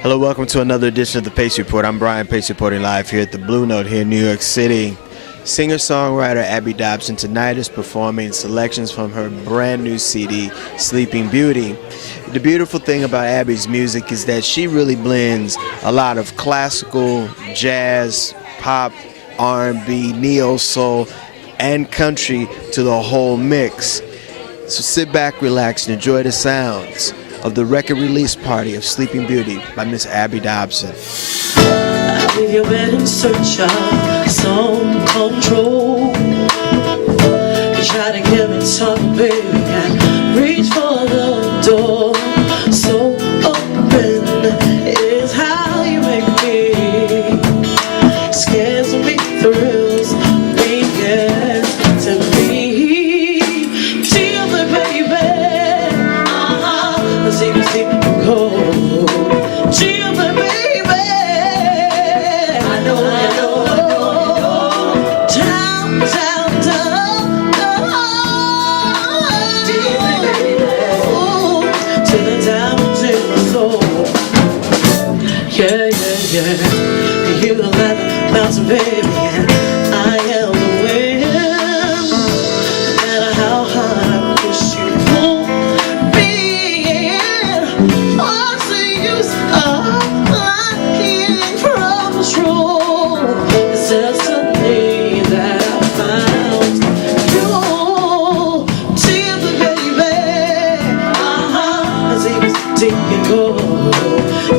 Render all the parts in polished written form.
Hello, welcome to another edition of the Pace Report. I'm Brian, Pace reporting live here at the Blue Note here in New York City. Singer-songwriter Abby Dobson tonight is performing selections from her brand new CD, Sleeping Beauty. The beautiful thing about Abby's music is that she really blends a lot of classical, jazz, pop, R&B, neo-soul, and country to the whole mix. So sit back, relax, and enjoy the sounds of the record release party of Sleeping Beauty by Miss Abby Dobson. I leave your bed in search of some control. You try to give it some, baby, and reach for the door. So open is how you make me. Scares me, thrills me, yes, to me. Till the baby, let's see you sleep and go. Till the baby, I know. Down, down, down, down. Till the baby, till the diamonds in my soul. Yeah. You let the mountain, baby, and I am the wind. No matter how hard I push you, pull me in. What's the use of lying from control? It's destiny that I found you. Till the baby, as he was deep and cold.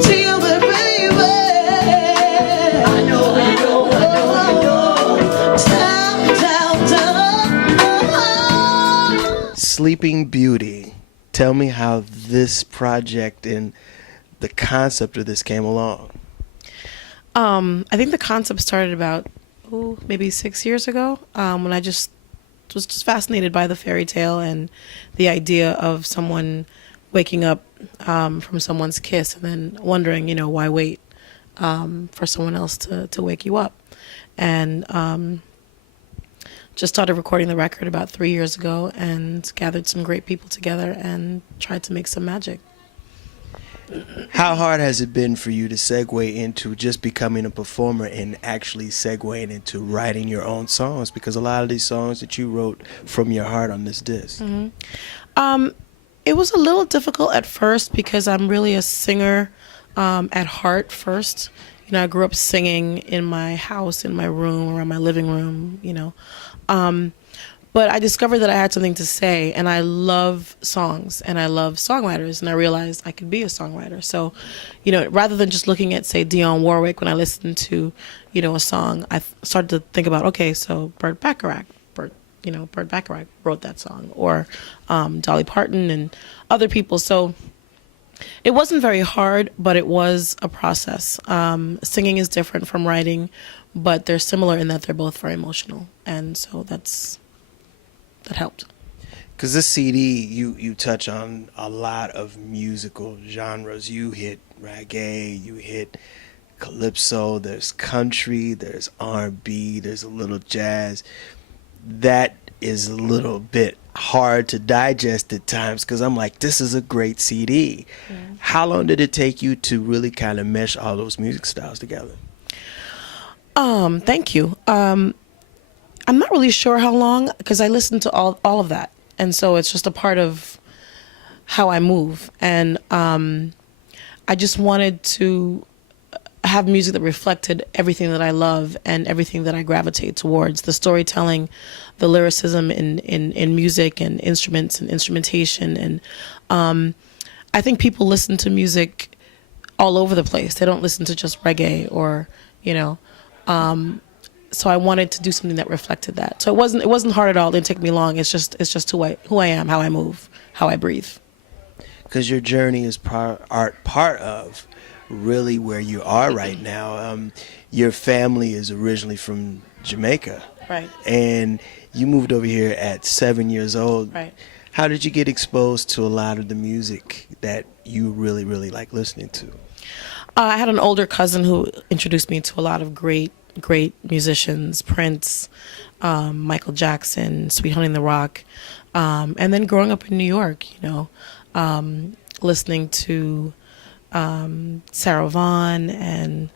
Till the baby, I know. Down. Sleeping Beauty. Tell me how this project and the concept of this came along. I think the concept started about maybe 6 years ago, when I was just fascinated by the fairy tale and the idea of someone waking up from someone's kiss and then wondering, why wait for someone else to wake you up. And just started recording the record about 3 years ago and gathered some great people together and tried to make some magic. How hard has it been for you to segue into just becoming a performer and actually segueing into writing your own songs? Because a lot of these songs that you wrote from your heart on this disc. Mm-hmm. It was a little difficult at first because I'm really a singer at heart first. I grew up singing in my house, in my room, around my living room, But I discovered that I had something to say, and I love songs, and I love songwriters, and I realized I could be a songwriter. So, rather than just looking at, say, Dionne Warwick when I listened to, a song, I started to think about, okay, so Burt Bacharach wrote that song, or Dolly Parton and other people. So it wasn't very hard, but it was a process. Singing is different from writing, but they're similar in that they're both very emotional, and so that helped. Because this CD, you touch on a lot of musical genres. You hit reggae, you hit calypso, there's country, there's R&B, there's a little jazz. That is a little bit hard to digest at times because I'm like, this is a great CD. Yeah. How long did it take you to really kind of mesh all those music styles together? Thank you. I'm not really sure how long because I listened to all of that. And so it's just a part of how I move. And I just wanted to have music that reflected everything that I love and everything that I gravitate towards. The storytelling, the lyricism in music and instruments and instrumentation. And I think people listen to music all over the place. They don't listen to just reggae or, so I wanted to do something that reflected that. So it wasn't hard at all. It didn't take me long. It's just who I am, how I move, how I breathe. Because your journey is part of really where you are right now. Your family is originally from Jamaica. Right. And you moved over here at 7 years old. Right. How did you get exposed to a lot of the music that you really, really like listening to? I had an older cousin who introduced me to a lot of great musicians, Prince, Michael Jackson, Sweet Honey in the Rock. And then growing up in New York, listening to Sarah Vaughan and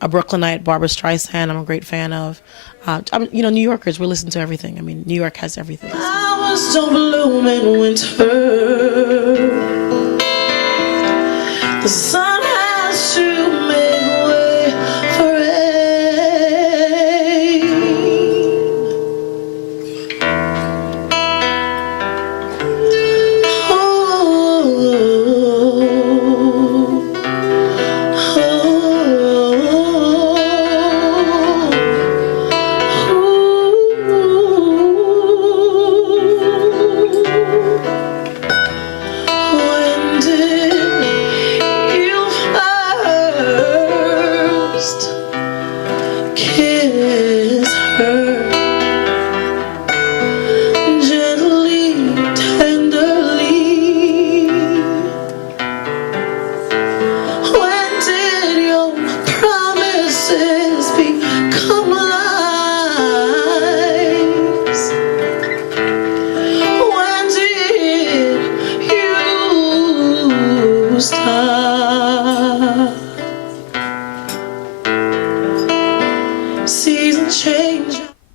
a Brooklynite, Barbara Streisand, I'm a great fan of. New Yorkers, we listen to everything. I mean, New York has everything. Flowers don't bloom in winter. The sun has to make way for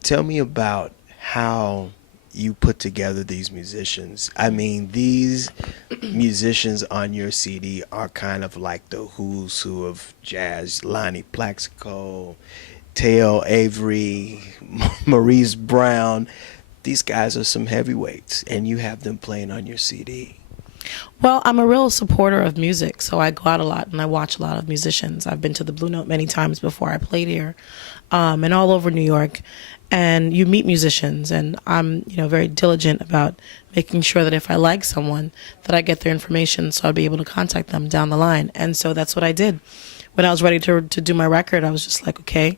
Tell me about how you put together these musicians. I mean, these musicians on your CD are kind of like the who's who of jazz. Lonnie Plaxico, Teo Avery, Maurice Brown. These guys are some heavyweights, and you have them playing on your CD. Well, I'm a real supporter of music, so I go out a lot and I watch a lot of musicians. I've been to the Blue Note many times before I played here, and all over New York. And you meet musicians, and I'm, very diligent about making sure that if I like someone, that I get their information so I'll be able to contact them down the line. And so that's what I did. When I was ready to do my record, I was just like, okay,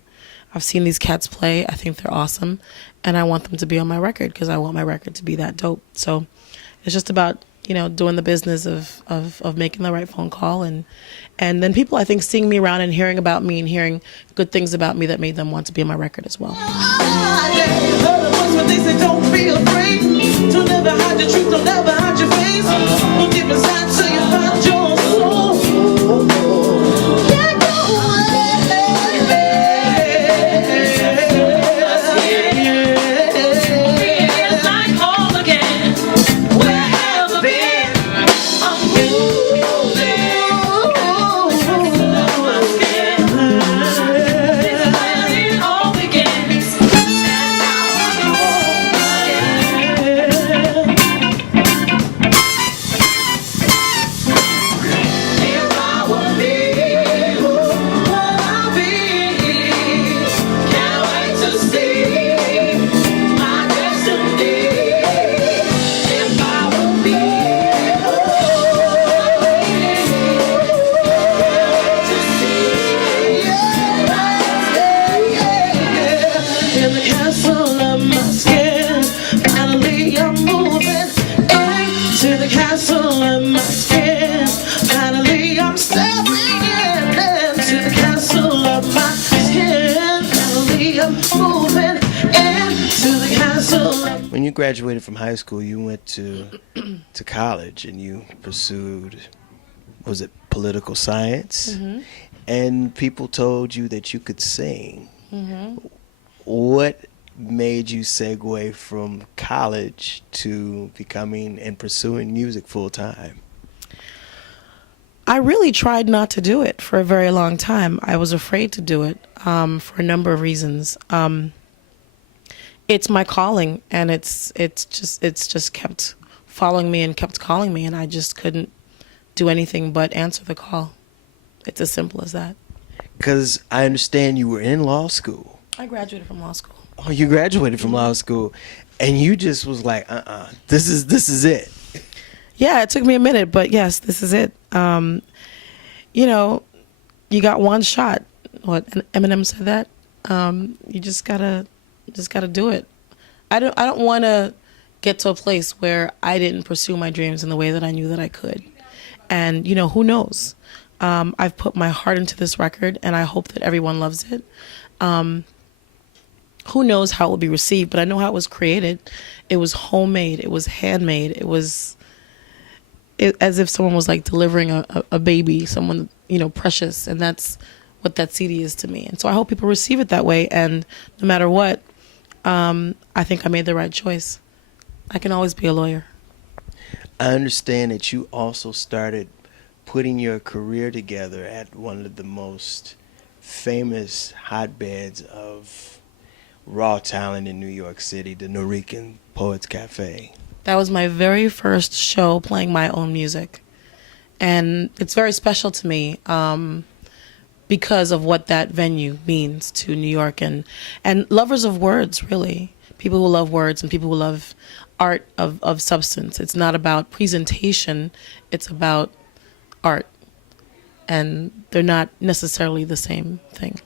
I've seen these cats play. I think they're awesome, and I want them to be on my record because I want my record to be that dope. So it's just about doing the business of making the right phone call, and then people, I think, seeing me around and hearing about me and hearing good things about me that made them want to be on my record as well. They say don't be afraid. Don't ever hide your truth, don't ever hide your face. Look deep inside till you find your soul. Can't go it's like home again. Wherever been, I'm moving. My skin. It's where it all begins. When you graduated from high school, you went to college and you pursued, was it political science? Mm-hmm. And people told you that you could sing. Mm-hmm. What made you segue from college to becoming and pursuing music full time? I really tried not to do it for a very long time. I was afraid to do it for a number of reasons. It's my calling, and it's just kept following me and kept calling me, and I just couldn't do anything but answer the call. It's as simple as that. Because I understand you were in law school. I graduated from law school. Oh, you graduated from law school, and you just was like, this is it. Yeah, it took me a minute, but yes, this is it. You got one shot. What Eminem said that. You just gotta do it. I don't want to get to a place where I didn't pursue my dreams in the way that I knew that I could. And who knows? I've put my heart into this record, and I hope that everyone loves it. Who knows how it will be received, but I know how it was created. It was homemade. It was handmade. It was as if someone was like delivering a baby, someone, you know, precious, and that's what that CD is to me. And so I hope people receive it that way, and no matter what, I think I made the right choice. I can always be a lawyer. I understand that you also started putting your career together at one of the most famous hotbeds of raw talent in New York City, the Norican Poets Cafe. That was my very first show playing my own music. And it's very special to me because of what that venue means to New York and lovers of words, really. People who love words and people who love art of substance. It's not about presentation, it's about art. And they're not necessarily the same thing.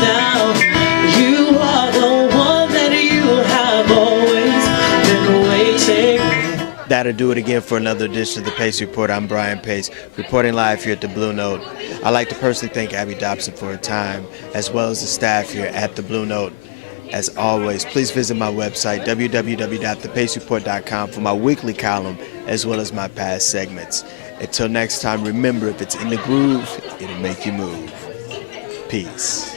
Now you are the one that you have always been waiting. That'll do it again for another edition of the Pace Report. I'm Brian Pace, reporting live here at the Blue Note. I'd like to personally thank Abby Dobson for her time, as well as the staff here at the Blue Note. As always, please visit my website, www.thepacereport.com, for my weekly column, as well as my past segments. Until next time, remember, if it's in the groove, it'll make you move. Peace.